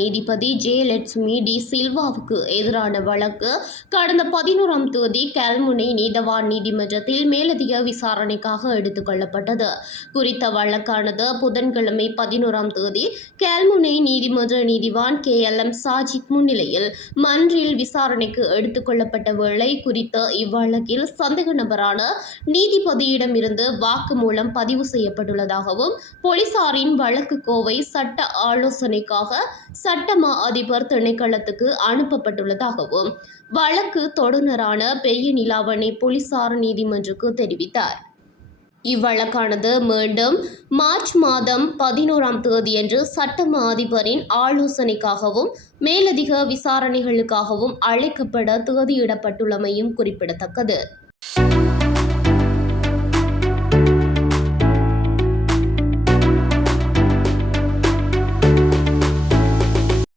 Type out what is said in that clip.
நீதிபதி ஜெயலட்சுமி டி சில்வாவுக்கு எதிரான வழக்கு கடந்த 11ஆம் தேதி கல்முனை நீதவான் நீதிமன்றத்தில் மேலதிக விசாரணைக்காக எடுத்துக் கொள்ளப்பட்டது. குறித்த வழக்கானது புதன்கிழமை 11ஆம் தேதி கல்முனை நீதிமன்ற நீதிவான் KLM சாஜித் முன்னிலையில் மன்றில் விசாரணைக்கு எடுத்துக் கொள்ளப்பட்ட வேளை குறித்த இவ்வழக்கில் சந்தேக நபரான நீதிபதியிடமிருந்து வாக்குமூலம் பதிவு செய்யப்பட்டுள்ளதாகவும் போலீசாரின் வழக்கு கோவை சட்ட ஆலோசனைக்காக சட்டமா அதிபர் திணைக்களத்துக்கு அனுப்பப்பட்டுள்ளதாகவும் வழக்கு தொடுநரான பெரிய நிலாவணை போலீசார் நீதிமன்றுக்கு தெரிவித்தார். இவ்வழக்கானது மீண்டும் மார்ச் மாதம் 11ஆம் தேதியன்று சட்டமா அதிபரின் ஆலோசனைக்காகவும் மேலதிக விசாரணைகளுக்காகவும் அழைக்கப்பட தேதியிடப்பட்டுள்ளமையும் குறிப்பிடத்தக்கது.